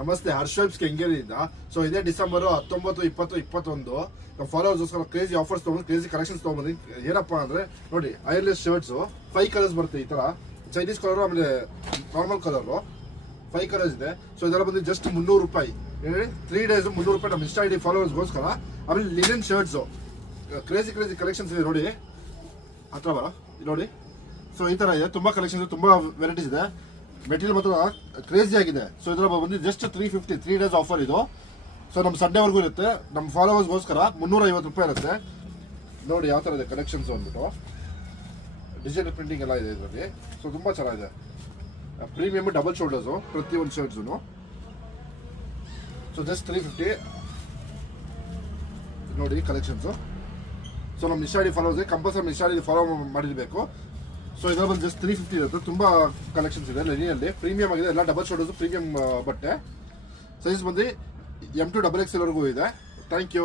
ನಮಸ್ತೆ ಹರ್ಷ್ ಕೆಂಗೇರಿಯಿಂದ. ಸೊ ಇದೇ ಡಿಸೆಂಬರ್ 19, 20, 21 ನಮ್ಮ ಫಾಲೋವರ್ಸ್ಗೋಸ್ಕರ ಕ್ರೇಜಿ ಆಫರ್ಸ್ ತೊಗೊಂಡು ಕ್ರೇಜಿ ಕಲೆಕ್ಷನ್ಸ್ ತೊಗೊಂಡ್ಬಂದು. ಏನಪ್ಪಾ ಅಂದ್ರೆ ನೋಡಿ, ಐರ್ಲೆಸ್ ಶರ್ಟ್ಸ್ 5 ಕಲರ್ಸ್ ಬರುತ್ತೆ. ಈ ತರ ಚೈನೀಸ್ ಕಲರ್, ಆಮೇಲೆ ನಾರ್ಮಲ್ ಕಲರ್ 5 ಕಲರ್ಸ್ ಇದೆ. ಸೊ ಇದೆಲ್ಲ ಬಂದು ಜಸ್ಟ್ 300 ರೂಪಾಯಿ. ಹೇಳಿ 3 ಡೇಸ್ 300 ರೂಪಾಯಿ ನಮ್ಮ ಇನ್ಸ್ಟಾ ಐಡಿ ಫಾಲೋವರ್ಸ್ಗೋಸ್ಕರ. ಆಮೇಲೆ ಲಿನನ್ ಶರ್ಟ್ಸ್ ಕ್ರೇಜಿ ಕಲೆಕ್ಷನ್ಸ್ ಇದೆ ನೋಡಿ, ಹತ್ರ ಬರ ನೋಡಿ. ಸೊ ಈ ತರ ಇದೆ, ತುಂಬಾ ಕಲೆಕ್ಷನ್ಸ್, ತುಂಬಾ ವೆರೈಟೀಸ್ ಇದೆ. ಮೆಟೀರಿಯಲ್ ಮಾತ್ರ ಕ್ರೇಜಿ ಆಗಿದೆ. ಸೊ ಇದರ ಬಂದು ಜಸ್ಟ್ 350, 3 ಡೇಸ್ ಆಫರ್ ಇದು. ಸೊ ನಮ್ಮ ಸಂಡೇವರೆಗೂ ಇರುತ್ತೆ. ನಮ್ಮ ಫಾಲೋವರ್ಸ್ಗೋಸ್ಕರ 350 ರೂಪಾಯಿ ಇರುತ್ತೆ. ನೋಡಿ ಯಾವ ಥರ ಇದೆ ಕಲೆಕ್ಷನ್ಸ್ ಅಂದ್ಬಿಟ್ಟು. ಡಿಜಿಟಲ್ ಪ್ರಿಂಟಿಂಗ್ ಎಲ್ಲ ಇದೆ ಇದರಲ್ಲಿ. ಸೊ ತುಂಬ ಚೆನ್ನಾಗಿದೆ. ಪ್ರೀಮಿಯಮ್ ಡಬಲ್ ಶೋಲ್ಡರ್ಸು ಪ್ರತಿಯೊಂದು ಶರ್ಟ್ಸು. ಸೊ ಜಸ್ಟ್ 350 ನೋಡಿ ಕಲೆಕ್ಷನ್ಸು. ಸೊ ನಮ್ಮ ಇನ್ಸ್ಟಾಡಿ ಫಾಲೋವರ್ಸ್ಗೆ ಕಂಪಲ್ಸರಿ ಇನ್ಸ್ಟಾಡಿ ಫಾಲೋ ಮಾಡಿರಬೇಕು. ಸೊ ಇದರ ಬಂದು ಜಸ್ಟ್ 350 ಇರುತ್ತೆ. ತುಂಬ ಕಲೆಕ್ಷನ್ಸ್ ಇದೆ ಲೆನಿನಲ್ಲಿ, ಪ್ರೀಮಿಯಮ್ ಆಗಿದೆ. ಎಲ್ಲ ಡಬಲ್ ಶೋಲ್ಡರ್ಸು, ಪ್ರೀಮಿಯಮ್ ಬಟ್ಟೆ. ಸೈಜ್ ಬಂದು M2 XXL ವರೆಗೂ ಇದೆ. Thank you.